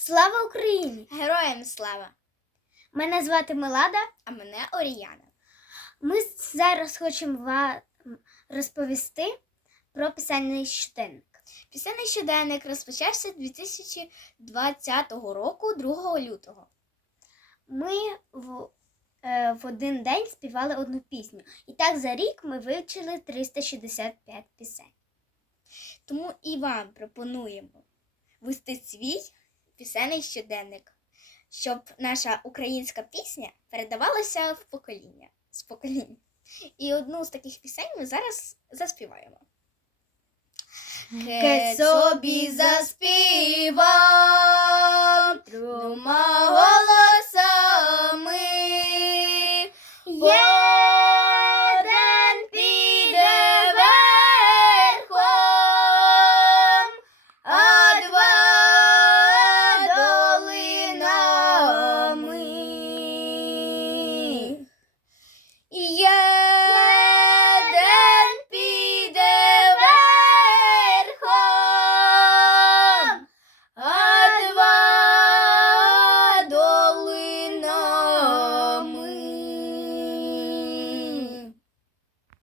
Слава Україні! Героям слава! Мене звати Мелада. А мене Оріяна. Ми зараз хочемо вам розповісти про писальний щоденник. Пісенний щоденник розпочався 2020 року, 2 лютого. Ми в, е, в один день співали одну пісню. І так за рік ми вивчили 365 пісень. Тому і вам пропонуємо вести свій пісенний щоденник, щоб наша українська пісня передавалася в покоління з покоління. І одну з таких пісень ми зараз заспіваємо. Ке собі заспівай.